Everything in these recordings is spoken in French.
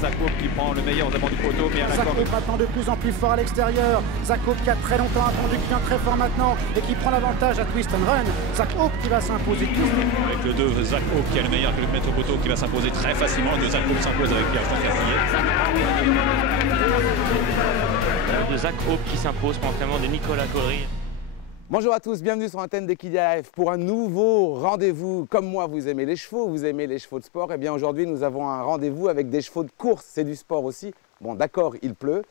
Zakop qui prend le meilleur aux abords du poteau, mais à la corde. Zakop maintenant de plus en plus fort à l'extérieur. Zakop qui a très longtemps attendu, qui vient très fort maintenant et qui prend l'avantage à twist and run. Zakop qui va s'imposer. Avec le 2, Zakop qui est le meilleur que le maître au poteau, qui va s'imposer très facilement. Le 2, Zakop s'impose avec Pierre Stancastillet. De Zakop qui s'impose pour l'entraînement de Nicolas Collery. Bonjour à tous, bienvenue sur l'antenne d'Equidia Live pour un nouveau rendez-vous. Comme moi, vous aimez les chevaux, vous aimez les chevaux de sport. Et bien aujourd'hui, nous avons un rendez-vous avec des chevaux de course. C'est du sport aussi. Bon, d'accord, il pleut.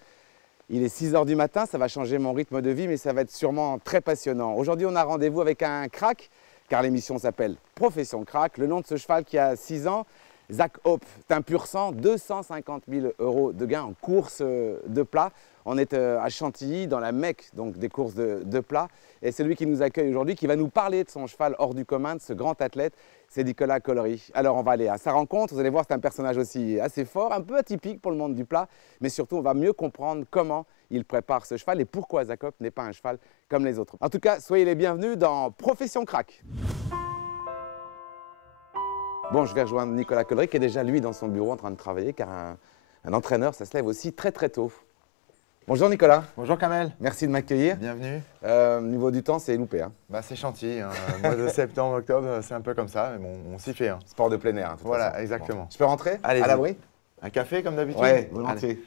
Il est 6 h du matin, ça va changer mon rythme de vie, mais ça va être sûrement très passionnant. Aujourd'hui, on a rendez-vous avec un crack, car l'émission s'appelle Profession Crack. Le nom de ce cheval qui a 6 ans, Zakop, c'est un pur sang, 250 000 € de gain en course de plat. On est à Chantilly, dans la Mecque donc, des courses de plat. Et c'est lui qui nous accueille aujourd'hui, qui va nous parler de son cheval hors du commun, de ce grand athlète, c'est Nicolas Collery. Alors on va aller à sa rencontre, vous allez voir c'est un personnage aussi assez fort, un peu atypique pour le monde du plat, mais surtout on va mieux comprendre comment il prépare ce cheval et pourquoi Zakop n'est pas un cheval comme les autres. En tout cas, soyez les bienvenus dans Profession Crack. Bon, je vais rejoindre Nicolas Collery qui est déjà lui dans son bureau en train de travailler, car un entraîneur, ça se lève aussi très très tôt. Bonjour Nicolas. Bonjour Kamel. Merci de m'accueillir. Bienvenue. Niveau du temps, c'est loupé. Hein. Bah, c'est Chantilly, hein. Mois de septembre, octobre, c'est un peu comme ça, mais bon, on s'y fait. Hein. Sport de plein air. Voilà, façon. exactement. Bon. Je peux rentrer à l'abri? Un café comme d'habitude? Oui, volontiers.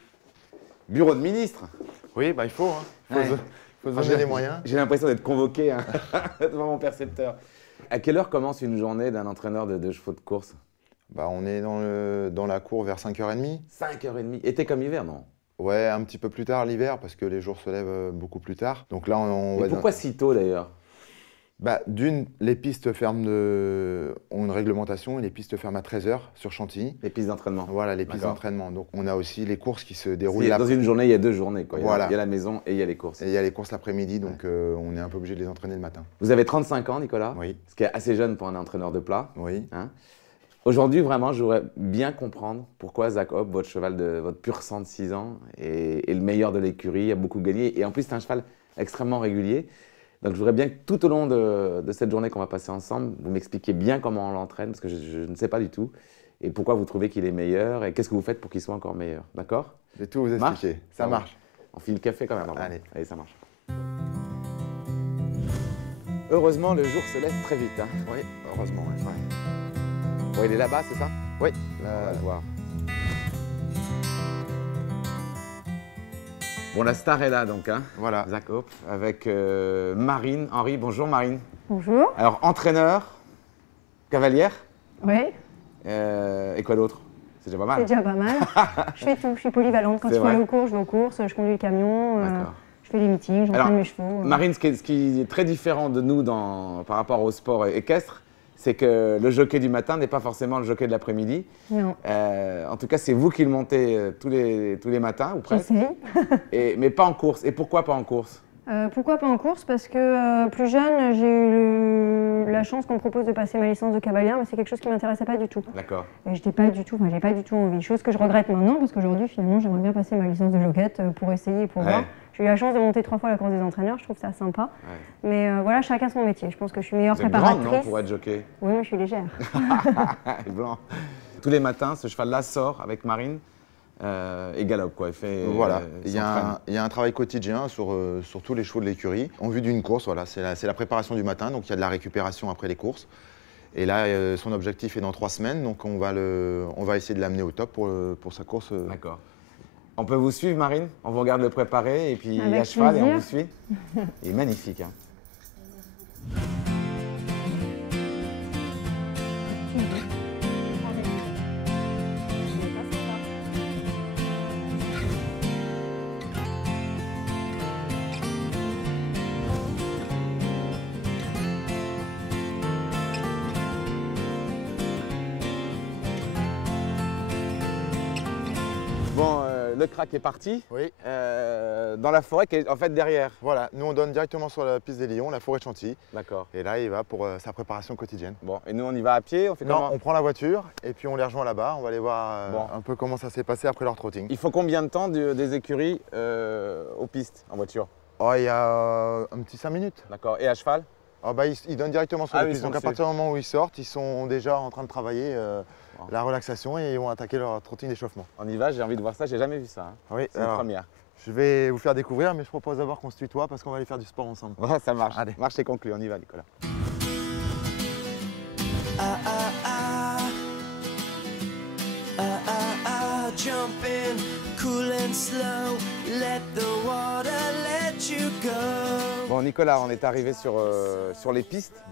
Bureau de ministre? Oui, bah, il faut. Hein. Faut se donner les moyens. J'ai l'impression d'être convoqué hein, devant mon percepteur. À quelle heure commence une journée d'un entraîneur de chevaux de course? Bah, on est dans la cour vers 5 h 30. 5 h 30. Été comme hiver, non? Ouais, un petit peu plus tard l'hiver parce que les jours se lèvent beaucoup plus tard. Donc là, Et pourquoi si tôt d'ailleurs? Bah, d'une, les pistes ferment ont une réglementation et les pistes ferment à 13 h sur Chantilly. Les pistes d'entraînement. Voilà, les pistes d'entraînement. Donc on a aussi les courses qui se déroulent là. Dans une journée, il y a 2 journées. Quoi. Voilà. Il y a la maison et il y a les courses. Et il y a les courses l'après-midi, donc on est un peu obligé de les entraîner le matin. Vous avez 35 ans, Nicolas? Oui. Ce qui est assez jeune pour un entraîneur de plat. Oui. Hein. Aujourd'hui, vraiment, je voudrais bien comprendre pourquoi Zakop, votre cheval, votre pur sang de 6 ans, est le meilleur de l'écurie, a beaucoup gagné. Et en plus, c'est un cheval extrêmement régulier. Donc, je voudrais bien que tout au long de cette journée qu'on va passer ensemble, vous m'expliquiez bien comment on l'entraîne, parce que je ne sais pas du tout. Et pourquoi vous trouvez qu'il est meilleur, et qu'est-ce que vous faites pour qu'il soit encore meilleur. D'accord? Je vais tout vous expliquer. Ça marche. On file le café quand même. Allez, ça marche. Heureusement, le jour se lève très vite. Hein. Oui, heureusement. Ouais. Bon, il est là-bas, c'est ça? Oui. On va le voir. Bon, la star est là donc, hein? Voilà. Zakop, avec Marine. Henri, bonjour Marine. Bonjour. Alors, entraîneur, cavalière. Oui. Et quoi d'autre? C'est déjà pas mal. C'est déjà pas mal. Je fais tout, je suis polyvalente. Quand il faut aller aux courses, je vais aux courses, je conduis le camion, je fais les meetings, j'entraîne mes chevaux. Marine, ce qui est très différent de nous par rapport au sport équestre, c'est que le jockey du matin n'est pas forcément le jockey de l'après-midi. Non. En tout cas, c'est vous qui le montez tous les matins, ou presque. J'essaye. Mais pas en course. Et pourquoi pas en course? Pourquoi pas en course? Parce que plus jeune, j'ai eu la chance qu'on me propose de passer ma licence de cavalière, mais c'est quelque chose qui ne m'intéressait pas du tout. D'accord. Et j'ai pas du tout envie. Chose que je regrette maintenant, parce qu'aujourd'hui, finalement, j'aimerais bien passer ma licence de jockeyette pour essayer et pour voir. J'ai eu la chance de monter 3 fois la course des entraîneurs, je trouve ça sympa. Ouais. Mais voilà, chacun son métier. Je pense que je suis meilleure préparatrice. Vous êtes grande, non, pour être jockey? Oui, mais je suis légère. Blanc. Tous les matins, ce cheval-là sort avec Marine et galope, quoi. Il fait, voilà, il y a un travail quotidien sur tous les chevaux de l'écurie. En vue d'une course, voilà, c'est la préparation du matin, donc il y a de la récupération après les courses. Et là, son objectif est dans 3 semaines, donc on va essayer de l'amener au top pour sa course. D'accord. On peut vous suivre, Marine? On vous regarde le préparer et puis avec à cheval plaisir. Et on vous suit. Il est magnifique. Hein. le crack est parti. Oui. Dans la forêt qui est en fait derrière. Voilà, nous on donne directement sur la piste des Lions, la forêt de Chantilly. D'accord. Et là, il va pour sa préparation quotidienne. Bon, et nous on y va à pied, on fait Non, comment? on prend la voiture et puis on les rejoint là-bas. On va aller voir Bon. un peu comment ça s'est passé après leur trotting. Il faut combien de temps des écuries aux pistes en voiture? Oh, il y a un petit 5 minutes. D'accord. Et à cheval? Ah bah, ils donnent directement sur Ah les oui, pistes. ils sont Donc à dessus. partir du moment où ils sortent, ils sont déjà en train de travailler Bon. la relaxation et ils vont attaquer leur trotting d'échauffement. On y va, j'ai envie de voir ça, j'ai jamais vu ça. Hein. Oui, C'est une alors, première. je vais vous faire découvrir, mais je propose d'abord qu'on se tutoie parce qu'on va aller faire du sport ensemble. Ouais, ça marche. Allez. Marche est conclu, on y va Nicolas. Jump in, cool and slow, let the water let you go. Bon Nicolas, on est arrivé sur les pistes.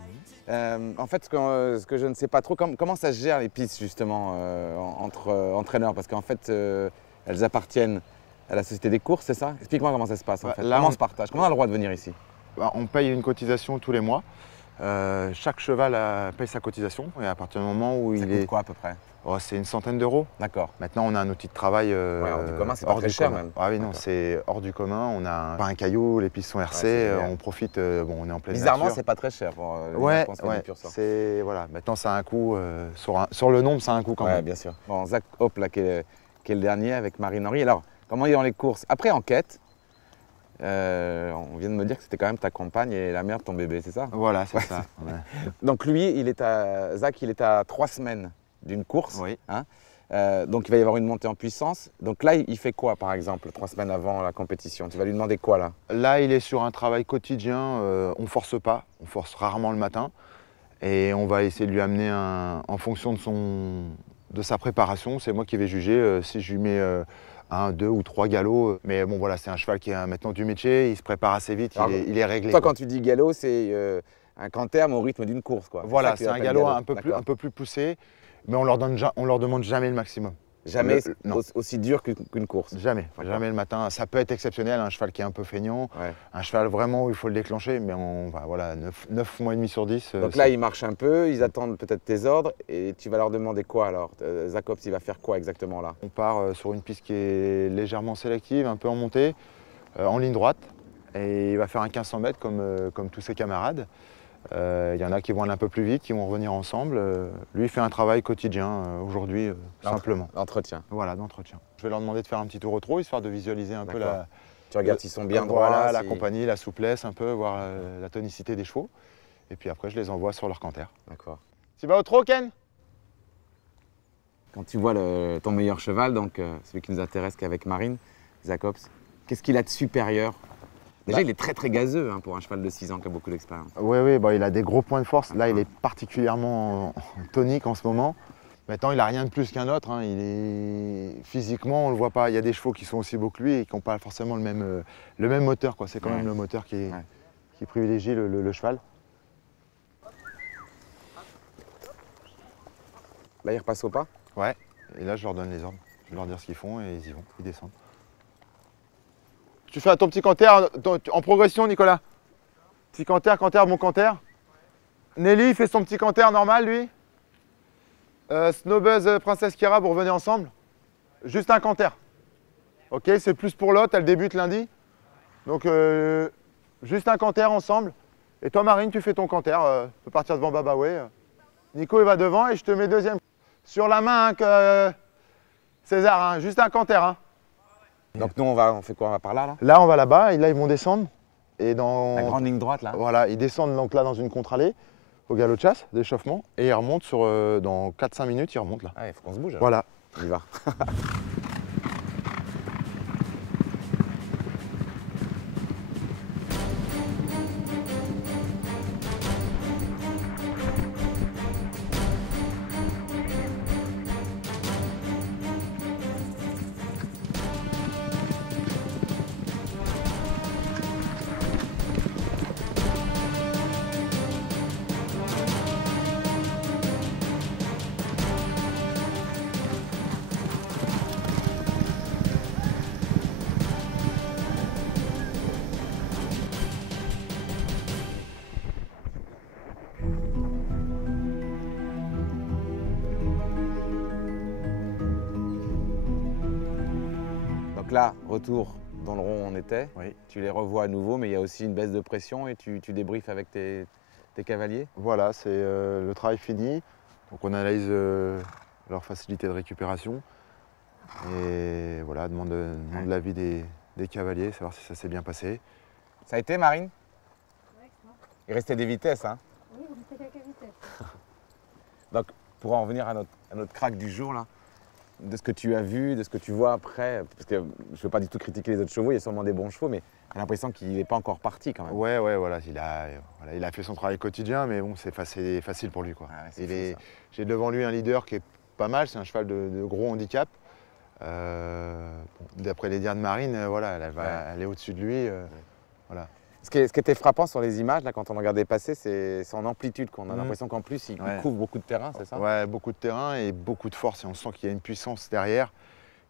En fait, ce que je ne sais pas trop, comment ça se gère les pistes justement entre entraîneurs? Parce qu'en fait, elles appartiennent à la société des courses, c'est ça? Explique-moi comment ça se passe en fait. Là, Comment on on se partage? Comment on a le droit de venir ici? Bah, on paye une cotisation tous les mois. Chaque cheval paye sa cotisation et à partir du moment où Ça il coûte est... quoi à peu près? Oh, c'est une centaine d'euros. D'accord. Maintenant, on a un outil de travail hors du commun, c'est pas hors très du cher commun. même. Ah oui, non, D'accord. c'est hors du commun. On a pas un caillou, les pistes sont RC, c'est génial. on profite, bon, on est en pleine Bizarrement, nature. c'est pas très cher pour Ouais, qu'on se fait du pur sang. c'est voilà. Maintenant, ça a un coût sur le nombre, ça a un coût quand Ouais, même. bien sûr. Bon, Zach Hope, là, qui est le dernier avec Marine Henry. Alors, comment il est dans les courses? Après enquête, on vient de me dire que c'était quand même ta compagne et la mère de ton bébé, c'est ça? Voilà, c'est Ouais, ça. Ouais. Donc lui, Zach, il est à 3 semaines d'une course. Oui. Hein. Donc il va y avoir une montée en puissance. Donc là, il fait quoi par exemple 3 semaines avant la compétition? Tu vas lui demander quoi là? Là, il est sur un travail quotidien. On force pas, on force rarement le matin. Et on va essayer de lui amener en fonction de sa préparation. C'est moi qui vais juger si je lui mets 1, 2 ou 3 galops. Mais bon, voilà, c'est un cheval qui a maintenant du métier. Il se prépare assez vite, Alors, il est réglé. Toi, quoi. quand tu dis galop, c'est un canter mais au rythme d'une course, quoi. Voilà, ça que c'est tu un appelles galop D'accord. un peu plus poussé. Mais on leur demande jamais le maximum. Jamais Non. aussi dur qu'une course. Jamais, D'accord. jamais le matin. Ça peut être exceptionnel, un cheval qui est un peu feignant, Ouais. un cheval vraiment où il faut le déclencher, mais voilà, 9 mois et demi sur 10. Donc là, ils marchent un peu, ils attendent peut-être tes ordres et tu vas leur demander quoi alors? Zach Hope, il va faire quoi exactement là? On part sur une piste qui est légèrement sélective, un peu en montée, en ligne droite, et il va faire un 1500 mètres comme tous ses camarades. Il y en a qui vont aller un peu plus vite, qui vont revenir ensemble. Lui, il fait un travail quotidien aujourd'hui, simplement. L'entretien. Voilà, d'entretien. Je vais leur demander de faire un petit tour au trot, histoire de visualiser un peu D'accord. Tu regardes s'ils sont bien droits voilà, là. la si- compagnie, la souplesse, un peu, voir la tonicité des chevaux. Et puis après, je les envoie sur leur canter. D'accord. Tu vas au trot, Ken? Quand tu vois ton meilleur cheval, donc celui qui nous intéresse qu'avec Marine, Zach Hope, qu'est-ce qu'il a de supérieur? Déjà, il est très très gazeux hein, pour un cheval de 6 ans qui a beaucoup d'expérience. Oui, bah, il a des gros points de force. Là, il est particulièrement tonique en ce moment. Maintenant, il n'a rien de plus qu'un autre. Hein. Physiquement, on ne le voit pas. Il y a des chevaux qui sont aussi beaux que lui et qui n'ont pas forcément le même moteur. C'est quand même le moteur qui privilégie le cheval. Là, il repasse au pas? Ouais, et là, je leur donne les ordres. Je vais leur dire ce qu'ils font et ils y vont, ils descendent. Tu fais ton petit canter en progression, Nicolas. Petit canter, bon canter. Nelly fait son petit canter normal, lui. Snowbuzz, Princesse Kira, vous revenez ensemble. Juste un canter. Ok, c'est plus pour l'autre, elle débute lundi. Donc, juste un canter ensemble. Et toi, Marine, tu fais ton canter. Tu peux partir devant Babaway. Nico, il va devant et je te mets deuxième. Sur la main, César, hein, juste un canter. Hein. Donc nous, on fait quoi? On va par là? Là, on va là-bas et là, ils vont descendre. Et dans... La grande ligne droite là? Voilà, ils descendent donc là dans une contre-allée au galop de chasse, d'échauffement. Et ils remontent dans 4-5 minutes, ils remontent là. Ah, il faut qu'on se bouge. Alors. Voilà. On y va. Donc là, retour dans le rond où on était. Oui. Tu les revois à nouveau, mais il y a aussi une baisse de pression et tu débriefes avec tes cavaliers. Voilà, c'est le travail fini. Donc on analyse leur facilité de récupération. Et voilà, demande l'avis des cavaliers, savoir si ça s'est bien passé. Ça a été, Marine? Il restait des vitesses, hein? Oui, il restait quelques vitesses. Donc, pour en revenir à notre crack du jour, là, de ce que tu as vu, de ce que tu vois après, parce que je ne veux pas du tout critiquer les autres chevaux, il y a sûrement des bons chevaux, mais j'ai l'impression qu'il n'est pas encore parti quand même. Ouais, voilà, il a fait son travail quotidien, mais bon, c'est facile pour lui, quoi. Ah ouais, j'ai devant lui un leader qui est pas mal, c'est un cheval de gros handicap. D'après les dires de Marine, voilà, elle est au-dessus de lui. Voilà. Ce qui était frappant sur les images, là, quand on regardait passer, c'est son amplitude. On a l'impression qu'en plus, il couvre beaucoup de terrain, c'est ça? Ouais, beaucoup de terrain et beaucoup de force. Et on sent qu'il y a une puissance derrière.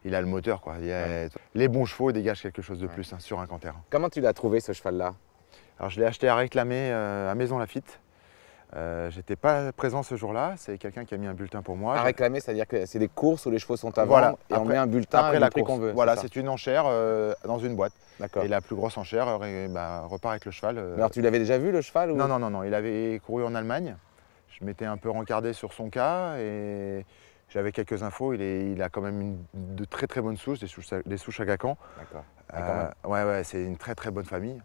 Il a le moteur, quoi. Les bons chevaux dégagent quelque chose de plus, hein, sur un canter. Comment tu l'as trouvé, ce cheval-là? Alors, je l'ai acheté à réclamer à Maison Lafitte. J'étais pas présent ce jour-là, c'est quelqu'un qui a mis un bulletin pour moi. À réclamer, c'est-à dire que c'est des courses où les chevaux sont à vendre voilà. et on met un bulletin après la prix course qu'on veut. Voilà, c'est une enchère dans une boîte. D'accord. Et la plus grosse enchère repart avec le cheval. Alors tu l'avais déjà vu le cheval ou... Non, il avait couru en Allemagne. Je m'étais un peu rencardé sur son cas et j'avais quelques infos. Il a quand même de très très bonnes souches, des souches Aga Khan. D'accord. Ouais, c'est une très très bonne famille.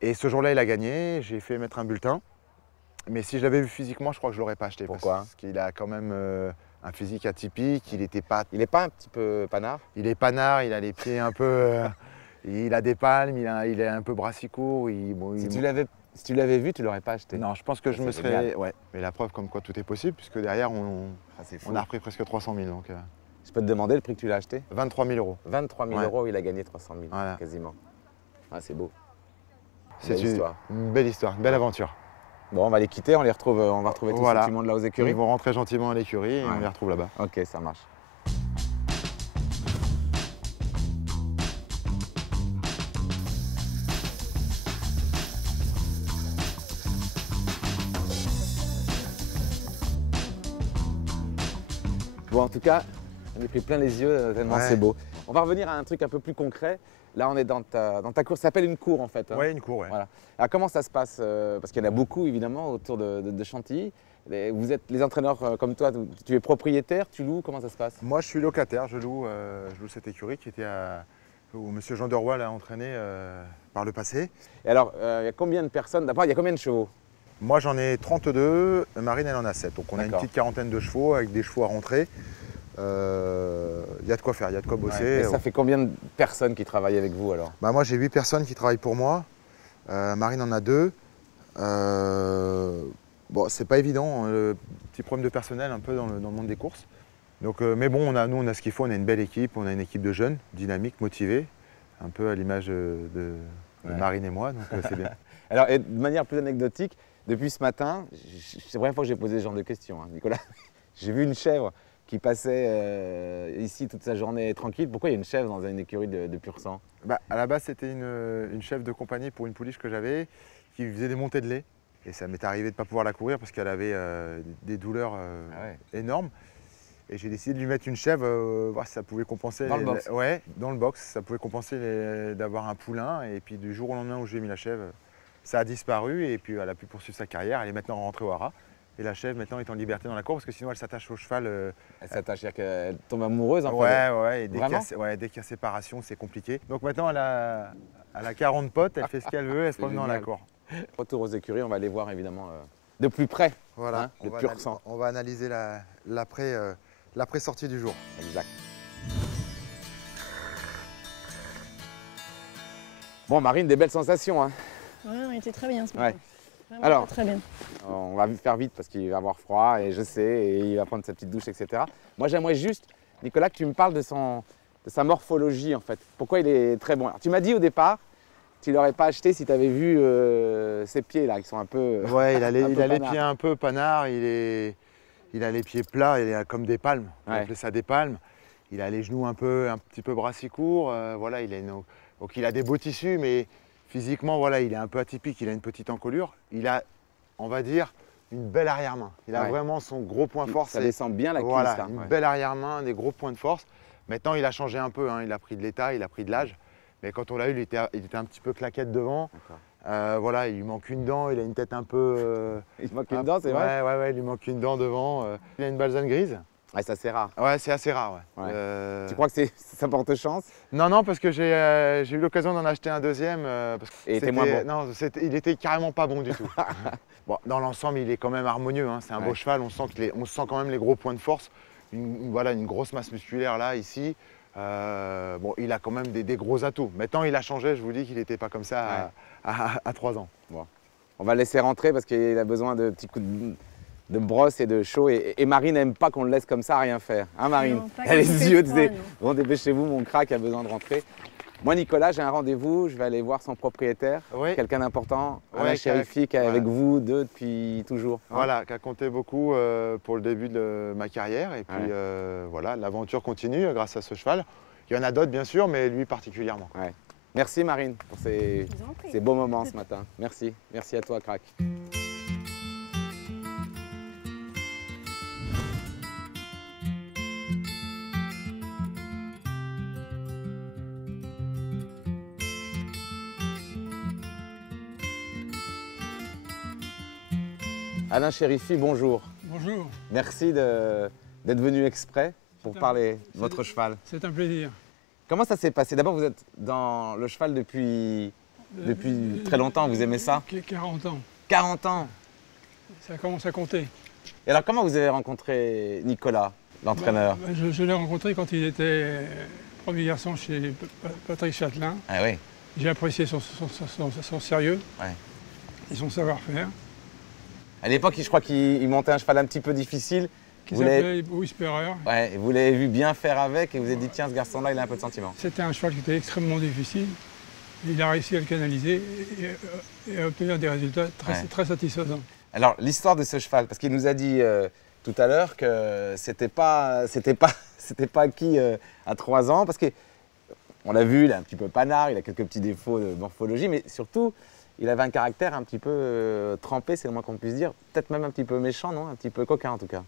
Et ce jour-là, il a gagné. J'ai fait mettre un bulletin. Mais si je l'avais vu physiquement, je crois que je ne l'aurais pas acheté. Pourquoi? Parce qu'il a quand même un physique atypique. Il n'est pas un petit peu panard? Il est panard, il a les pieds un peu... il a des palmes, il est un peu brassicourt. Si tu l'avais vu, tu ne l'aurais pas acheté? Non, je pense que je me serais... génial. Ouais. Mais la preuve comme quoi tout est possible, puisque derrière, on a repris presque 300 000. Donc, je peux te demander le prix que tu l'as acheté? 23 000 euros. 23 000 euros, il a gagné 300 000, voilà. Quasiment. Ah, c'est beau. C'est une belle histoire, une belle aventure. Bon, on va les quitter, on va retrouver tout le monde là aux écuries. Ils vont rentrer gentiment à l'écurie et on les retrouve là-bas. Ok, ça marche. Bon, en tout cas, on est pris plein les yeux tellement c'est beau. On va revenir à un truc un peu plus concret. Là, on est dans ta cour, ça s'appelle une cour en fait. Hein. Oui, une cour, ouais. Voilà. Alors comment ça se passe parce qu'il y en a beaucoup évidemment autour de Chantilly. Vous êtes les entraîneurs comme toi, tu es propriétaire, tu loues, comment ça se passe? Moi je suis locataire, je loue cette écurie qui était où M. Jean de Roy l'a entraîné par le passé. Et alors, il y a combien de personnes? D'abord, il y a combien de chevaux? Moi j'en ai 32, Marine elle en a 7. Donc on a une petite quarantaine de chevaux avec des chevaux à rentrer. Il y a de quoi faire, il y a de quoi bosser. Et ça fait combien de personnes qui travaillent avec vous alors? Moi j'ai 8 personnes qui travaillent pour moi, Marine en a 2. Bon, c'est pas évident, le petit problème de personnel un peu dans le monde des courses. Donc, mais bon, nous on a ce qu'il faut, on a une belle équipe, on a une équipe de jeunes, dynamiques, motivés, un peu à l'image de Marine et moi, donc c'est bien. Alors, et de manière plus anecdotique, depuis ce matin, c'est la première fois que j'ai posé ce genre de questions, hein, Nicolas. J'ai vu une chèvre qui passait ici toute sa journée tranquille. Pourquoi il y a une chèvre dans une écurie de pur sang? À la base, c'était une chèvre de compagnie pour une pouliche que j'avais qui faisait des montées de lait. Et ça m'est arrivé de ne pas pouvoir la courir parce qu'elle avait des douleurs énormes. Et j'ai décidé de lui mettre une chèvre, voir si ça pouvait compenser. Dans le box? Ouais, dans le box. Ça pouvait compenser d'avoir un poulain. Et puis du jour au lendemain où j'ai mis la chèvre, ça a disparu. Et puis elle a pu poursuivre sa carrière. Elle est maintenant rentrée au haras. Et la chèvre maintenant est en liberté dans la cour parce que sinon elle s'attache au cheval. Elle s'attache, c'est-à-dire qu'elle tombe amoureuse un peu? Ouais. Et dès qu'il y a séparation, c'est compliqué. Donc maintenant elle a 40 potes, elle fait ce qu'elle veut, elle se promène dans la cour. Retour aux écuries, on va les voir évidemment de plus près. Voilà, hein, de pur sang. On va analyser l'après-sortie du jour. Exact. Bon, Marine, des belles sensations. Hein. Ouais, on était très bien ce matin. Vraiment, alors, très bien. On va faire vite parce qu'il va avoir froid et je sais, et il va prendre sa petite douche, etc. Moi, j'aimerais juste, Nicolas, que tu me parles de sa morphologie en fait. Pourquoi il est très bon? Alors, tu m'as dit au départ, tu ne l'aurais pas acheté si tu avais vu ses pieds là, qui sont un peu. Ouais, il a les pieds un peu panards, il a les pieds plats, il a comme des palmes. On appelait ça des palmes. Il a les genoux un petit peu brassicourts. Voilà, donc il a des beaux tissus, mais physiquement, voilà, il est un peu atypique. Il a une petite encolure. Il a, on va dire, une belle arrière-main. Il a vraiment son gros point fort. Ça descend bien la cuisse. Voilà, là. une belle arrière-main, des gros points de force. Maintenant, il a changé un peu, hein. Il a pris de l'état, il a pris de l'âge. Mais quand on l'a eu, il était un petit peu claquette devant. Voilà, il lui manque une dent, il a une tête un peu... Il manque une dent, c'est vrai? Ouais, il lui manque une dent devant. Il a une balzane grise. Ouais, c'est assez rare. Ouais, c'est assez rare. Ouais. Tu crois que ça porte chance? Non, parce que j'ai eu l'occasion d'en acheter un deuxième. Parce que et il était moins bon? Non, il était carrément pas bon du tout. Bon, dans l'ensemble, il est quand même harmonieux, hein. C'est un beau cheval, on sent quand même les gros points de force. Voilà, une grosse masse musculaire là, ici. Bon, il a quand même des gros atouts. Maintenant, il a changé, je vous dis qu'il n'était pas comme ça à 3 ans. Bon. On va le laisser rentrer parce qu'il a besoin de petits coups de brosse et de chaud. Et Marine n'aime pas qu'on le laisse comme ça à rien faire. Hein, Marine? Non, pas elle a les yeux, froid, bon, dépêchez-vous, mon crack a besoin de rentrer. Moi, Nicolas, j'ai un rendez-vous. Je vais aller voir son propriétaire. Oui. Quelqu'un d'important. Oui, Alain Chérifi, qui est avec vous deux depuis toujours. Hein. Voilà, qui a compté beaucoup pour le début de ma carrière. Et puis voilà, l'aventure continue grâce à ce cheval. Il y en a d'autres, bien sûr, mais lui particulièrement. Ouais. Merci Marine pour ces beaux moments ce matin. Merci. Merci à toi, crack. Alain Chérifi, bonjour. Bonjour. Merci d'être venu exprès pour parler de votre cheval. C'est un plaisir. Comment ça s'est passé? D'abord, vous êtes dans le cheval depuis très longtemps, vous aimez ça? 40 ans. 40 ans. Ça commence à compter. Et alors, comment vous avez rencontré Nicolas, l'entraîneur? Je l'ai rencontré quand il était premier garçon chez Patrick Châtelain. Ah oui. J'ai apprécié son sérieux et son savoir-faire. À l'époque, je crois qu'il montait un cheval un petit peu difficile. Qui s'appelait Whisperer. Ouais, vous l'avez vu bien faire avec et vous vous êtes dit, tiens, ce garçon-là, il a un peu de sentiment. C'était un cheval qui était extrêmement difficile. Il a réussi à le canaliser et à obtenir des résultats très satisfaisants. Alors, l'histoire de ce cheval, parce qu'il nous a dit tout à l'heure que c'était pas acquis à 3 ans, parce qu'on l'a vu, il est un petit peu panard, il a quelques petits défauts de morphologie, mais surtout, il avait un caractère un petit peu trempé, c'est le moins qu'on puisse dire, peut-être même un petit peu méchant, non? Un petit peu coquin en tout cas.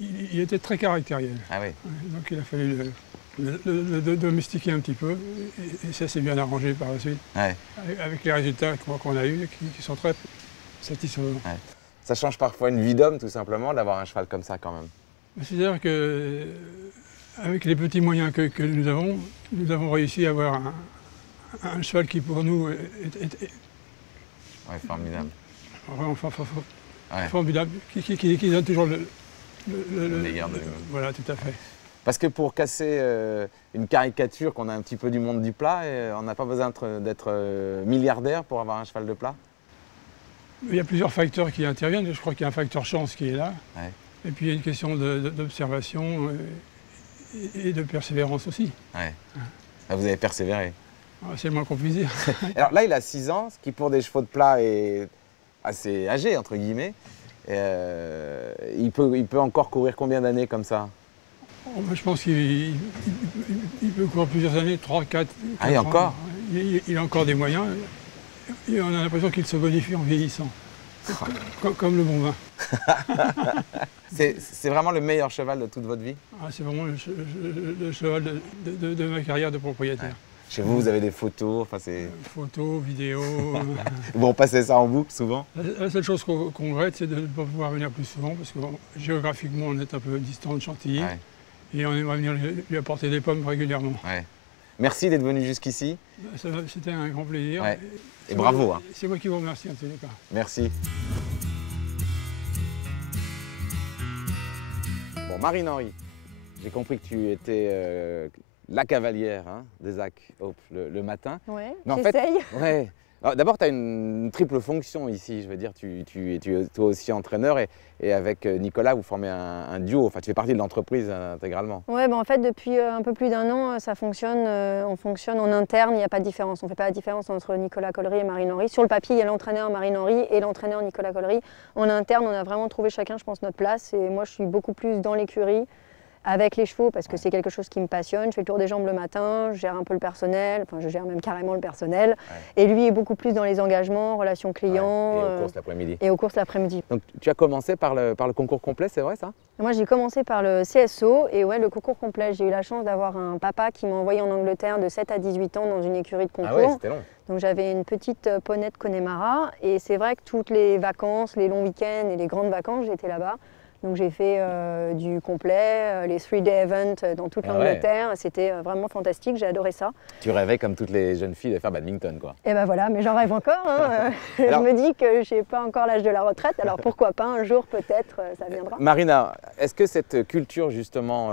Il était très caractériel. Ah oui. Donc il a fallu le domestiquer un petit peu et ça s'est bien arrangé par la suite. Ouais. Avec les résultats qu'on a eus qui sont très satisfaisants. Ouais. Ça change parfois une vie d'homme tout simplement d'avoir un cheval comme ça quand même. C'est-à-dire qu'avec les petits moyens que nous avons réussi à avoir un cheval qui pour nous est formidable. Vraiment formidable, qui donne toujours le meilleur de lui-même. Voilà, tout à fait. Parce que pour casser une caricature qu'on a un petit peu du monde du plat, on n'a pas besoin d'être milliardaire pour avoir un cheval de plat? Il y a plusieurs facteurs qui interviennent. Je crois qu'il y a un facteur chance qui est là. Ouais. Et puis il y a une question d'observation et de persévérance aussi. Ouais. Vous avez persévéré. C'est le moins qu'on puisse dire. Alors là, il a 6 ans, ce qui pour des chevaux de plat est assez âgé, entre guillemets. Il peut encore courir combien d'années comme ça? Je pense qu'il peut courir plusieurs années, 3, 4. Ah, et encore? Il a encore des moyens. Et on a l'impression qu'il se bonifie en vieillissant. Comme le bon vin. C'est vraiment le meilleur cheval de toute votre vie? C'est vraiment le cheval de ma carrière de propriétaire. Ouais. Chez vous, vous avez des photos, enfin c'est... Photos, vidéos... Vous repassez ça en boucle souvent? La seule chose qu'on regrette, c'est de ne pas pouvoir venir plus souvent, parce que géographiquement, on est un peu distant de Chantilly. Ouais. Et on aimerait venir lui apporter des pommes régulièrement. Ouais. Merci d'être venu jusqu'ici. C'était un grand plaisir. Ouais. Et bravo. Hein. C'est moi qui vous remercie en tous les cas. Merci. Bon, Marine-Henri, j'ai compris que tu étais la cavalière de Zach Hope le matin. Oui, j'essaye. Ouais. D'abord, tu as une triple fonction ici. Je veux dire, tu es toi aussi entraîneur et avec Nicolas, vous formez un duo. Enfin, tu fais partie de l'entreprise intégralement. Oui, en fait, depuis un peu plus d'1 an, ça fonctionne. On fonctionne en interne, il n'y a pas de différence. On ne fait pas la différence entre Nicolas Collery et Marine-Henri. Sur le papier, il y a l'entraîneur Marine-Henri et l'entraîneur Nicolas Collery. En interne, on a vraiment trouvé chacun, je pense, notre place. Et moi, je suis beaucoup plus dans l'écurie, avec les chevaux parce que c'est quelque chose qui me passionne. Je fais le tour des jambes le matin, je gère un peu le personnel, enfin je gère même carrément le personnel. Ouais. Et lui est beaucoup plus dans les engagements, relations clients. Ouais. Et aux courses l'après-midi. Et aux courses l'après-midi. Donc tu as commencé par le concours complet, c'est vrai ça? Moi j'ai commencé par le CSO et ouais, le concours complet. J'ai eu la chance d'avoir un papa qui m'a envoyé en Angleterre de 7 à 18 ans dans une écurie de concours. Ah ouais, c'était long. Donc j'avais une petite poney de Connemara et c'est vrai que toutes les vacances, les longs week-ends et les grandes vacances, j'étais là-bas. Donc j'ai fait du complet, les 3-day events dans toute l'Angleterre. Ouais. C'était vraiment fantastique, j'ai adoré ça. Tu rêvais comme toutes les jeunes filles de faire badminton quoi. Et ben voilà, mais j'en rêve encore. Hein. Alors, je me dis que je n'ai pas encore l'âge de la retraite, alors pourquoi pas, un jour peut-être ça viendra. Marina, est-ce que cette culture justement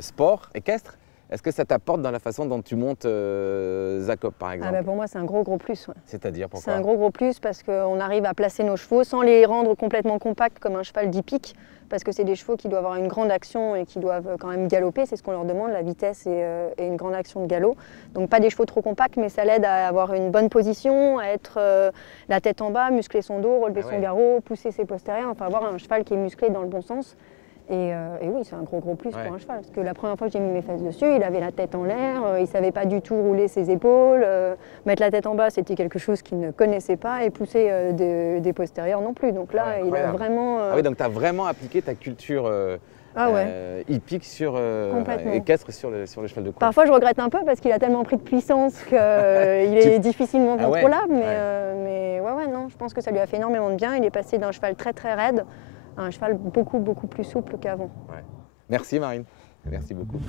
sport, équestre, est-ce que ça t'apporte dans la façon dont tu montes Zach Hope par exemple? Ah ben pour moi c'est un gros plus. Ouais. C'est-à-dire pourquoi? C'est un gros plus parce qu'on arrive à placer nos chevaux sans les rendre complètement compacts comme un cheval d'hippique. Parce que c'est des chevaux qui doivent avoir une grande action et qui doivent quand même galoper, c'est ce qu'on leur demande, la vitesse et une grande action de galop. Donc pas des chevaux trop compacts, mais ça l'aide à avoir une bonne position, à être la tête en bas, muscler son dos, relever son garrot, pousser ses postérieurs, enfin avoir un cheval qui est musclé dans le bon sens. Et oui, c'est un gros plus pour un cheval. Parce que la première fois que j'ai mis mes fesses dessus, il avait la tête en l'air, il ne savait pas du tout rouler ses épaules. Mettre la tête en bas, c'était quelque chose qu'il ne connaissait pas. Et pousser des postérieurs non plus. Donc là, il a vraiment... Ah oui, donc tu as vraiment appliqué ta culture hippique équestre sur le cheval de course. Parfois, je regrette un peu parce qu'il a tellement pris de puissance qu'il est difficilement contrôlable. Mais ouais, non, je pense que ça lui a fait énormément de bien. Il est passé d'un cheval très raide à un cheval beaucoup plus souple qu'avant. Ouais. Merci Marine, merci beaucoup.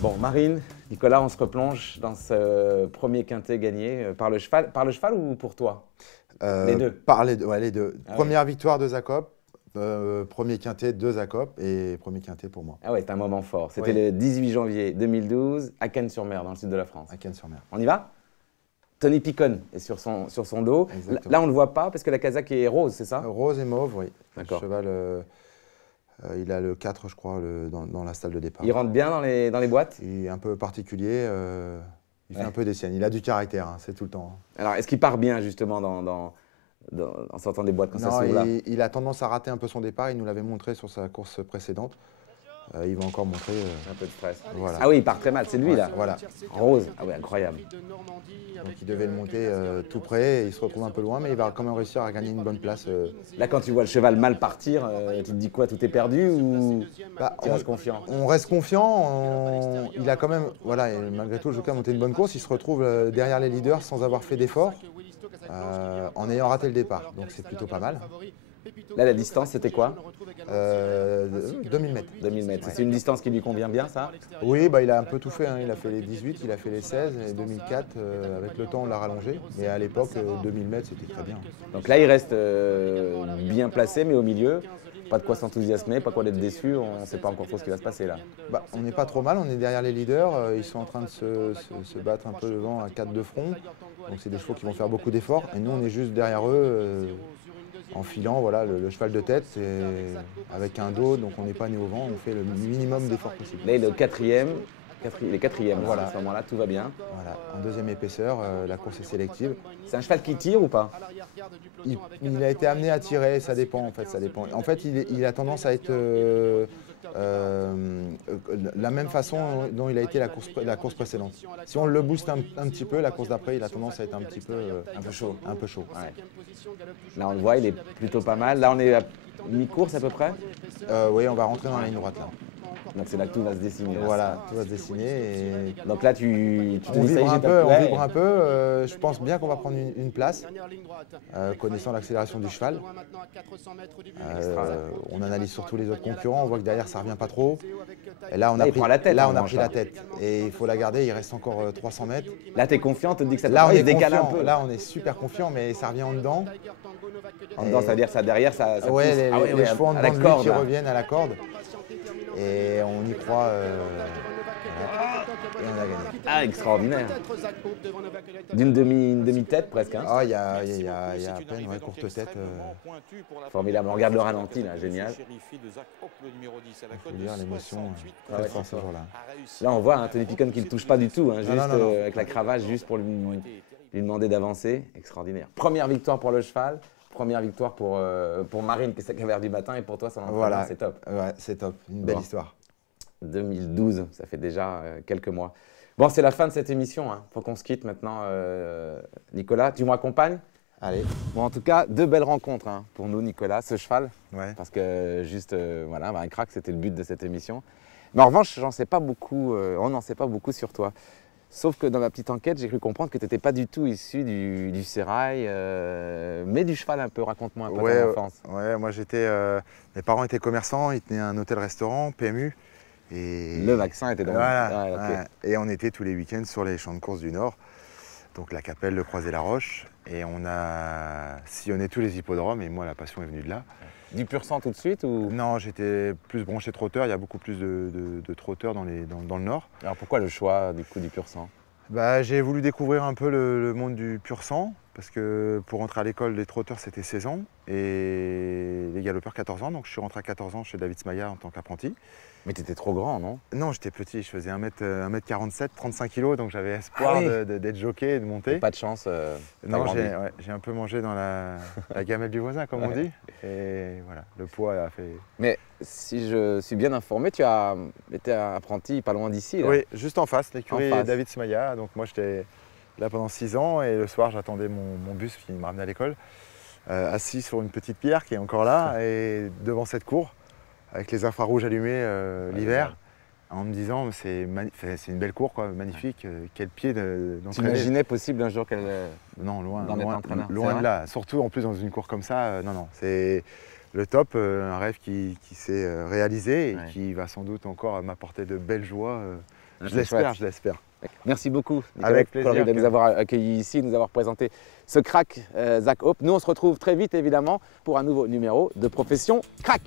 Bon Marine, Nicolas, on se replonge dans ce premier quintet gagné par le cheval ou pour toi? Les deux. Les deux. Première victoire de Zach Hope. Premier quintet de Zach Hope et premier quintet pour moi. Ah ouais, c'est un moment fort. C'était le 18 janvier 2012 à Cannes-sur-Mer, dans le sud de la France. À Cannes-sur-Mer. On y va? Tony Picon est sur son dos. Exactement. Là, on ne le voit pas parce que la casaque est rose, c'est ça? Rose et mauve, oui. D'accord. Le cheval, il a le 4, je crois, dans la salle de départ. Il rentre bien dans les boîtes? Il est un peu particulier. Il fait un peu des siennes. Il a du caractère, hein, c'est tout le temps. Alors, est-ce qu'il part bien justement en sortant des boîtes quand ça s'ouvre là? Il a tendance à rater un peu son départ, il nous l'avait montré sur sa course précédente. Il va encore montrer un peu de stress. Voilà. Ah oui, il part très mal, c'est lui là. Voilà. Rose, ah oui, incroyable. Donc il devait le monter tout près, et il se retrouve un peu loin, mais il va quand même réussir à gagner une bonne place. Là, quand tu vois le cheval mal partir, tu te dis quoi, tout est perdu ou tu restes confiant? On reste confiant, il a quand même, voilà, et malgré tout, le jockey a monté une bonne course, il se retrouve derrière les leaders sans avoir fait d'effort. En ayant raté le départ, donc c'est plutôt pas mal. Là, la distance, c'était quoi? 2000 mètres. 2000 mètres. C'est une distance qui lui convient bien, ça? Oui, il a un peu tout fait. Hein. Il a fait les 18, il a fait les 16 et 2004. Avec le temps, on l'a rallongé. Mais à l'époque, 2000 mètres, c'était très bien. Donc là, il reste bien placé, mais au milieu. Pas de quoi s'enthousiasmer, pas quoi d'être déçu. On ne sait pas encore trop ce qui va se passer là. On n'est pas trop mal, on est derrière les leaders. Ils sont en train de se battre un peu devant à 4 de front. Donc c'est des chevaux qui vont faire beaucoup d'efforts. Et nous, on est juste derrière eux. En filant le cheval de tête avec un dos, donc on n'est pas né au vent, on fait le minimum d'efforts possible. Là il est au quatrième, voilà. À ce moment-là tout va bien. Voilà, en deuxième épaisseur, la course est sélective. C'est un cheval qui tire ou pas? Il a été amené à tirer, ça dépend en fait, ça dépend. En fait il a tendance à être la même façon dont il a été la course précédente. Si on le booste un petit peu, la course d'après, il a tendance à être un petit peu chaud. Un peu chaud. Ouais. Là on le voit, il est plutôt pas mal. Là on est à mi-course à peu près? Oui, on va rentrer dans la ligne droite là. Donc c'est là que tout va se dessiner. Voilà, tout va se dessiner. Et... Donc là tu on vibre un peu. Je pense bien qu'on va prendre une place, connaissant l'accélération du cheval. On analyse surtout les autres concurrents, on voit que derrière ça revient pas trop. Et là on a pris la tête. Et il faut la garder, il reste encore 300 mètres. Là tu es confiant, tu te dis que ça se décale un peu. Là on est super confiant, mais ça revient en dedans. En dedans, ça veut dire ça derrière, ça pousse. Les chevaux en dedans de lui qui reviennent à la corde. Et on y croit. Et on a gagné. Ah, extraordinaire. D'une demi-tête presque. Hein. Ah, il y a à peine, ouais, courte tête. Formidable, on regarde le ralenti là, génial. Il faut dire l'émotion très forte ce jour-là. Là on voit Tony Picon qui ne le touche pas du tout, hein, juste non. avec la cravache, juste pour lui demander d'avancer. Extraordinaire. Première victoire pour le cheval, première victoire pour Marine qui est sa caverne du matin et pour toi ça en Voilà, c'est top. Ouais, c'est top, une belle histoire. 2012, ça fait déjà quelques mois. Bon, c'est la fin de cette émission, hein. Faut qu'on se quitte maintenant. Nicolas, tu m'accompagnes? Allez. Bon, en tout cas, deux belles rencontres hein, pour nous, Nicolas, ce cheval. Ouais. Parce que juste, voilà, un crack, c'était le but de cette émission. Mais en revanche, j'en sais pas beaucoup, on n'en sait pas beaucoup sur toi. Sauf que dans ma petite enquête, j'ai cru comprendre que tu n'étais pas du tout issu du sérail, mais du cheval un peu. Raconte-moi un peu ton enfance. Ouais, moi j'étais, mes parents étaient commerçants, ils tenaient un hôtel-restaurant, PMU. Et le vaccin était dans voilà, okay. Et on était tous les week-ends sur les champs de course du Nord, donc la Capelle, le Croisé-la-Roche, et on a sillonné tous les hippodromes, et moi la passion est venue de là. Du pur sang tout de suite ou... Non, j'étais plus branché trotteur, il y a beaucoup plus de trotteurs dans le Nord. Alors pourquoi le choix du coup du pur sang? Bah, j'ai voulu découvrir un peu le monde du pur sang, parce que pour rentrer à l'école, les trotteurs c'était 16 ans, et les galopeurs 14 ans, donc je suis rentré à 14 ans chez David Smaya en tant qu'apprenti. Mais tu étais trop grand, non? Non, j'étais petit, je faisais 1m47, 35 kg, donc j'avais espoir d'être jockey et de monter. Et pas de chance. Non, j'ai un peu mangé dans la gamelle du voisin, comme on dit. Et voilà, le poids a fait... Mais si je suis bien informé, tu as été apprenti pas loin d'ici. Oui, juste en face, l'écurie David Smaya. Donc moi, j'étais là pendant 6 ans et le soir, j'attendais mon bus qui me ramenait à l'école, assis sur une petite pierre qui est encore là, et devant cette cour, avec les infrarouges allumés l'hiver, en me disant c'est une belle cour, quoi, magnifique, quel pied d'entraîner. Tu imaginais possible un jour qu'elle... Non, loin de là. Surtout en plus dans une cour comme ça, non, c'est le top, un rêve qui s'est réalisé et qui va sans doute encore m'apporter de belles joies. Je l'espère. Merci beaucoup, Nicolas, avec plaisir, de nous avoir accueillis ici, de nous avoir présenté ce crack Zach Hope. Nous, on se retrouve très vite, évidemment, pour un nouveau numéro de Profession Crack.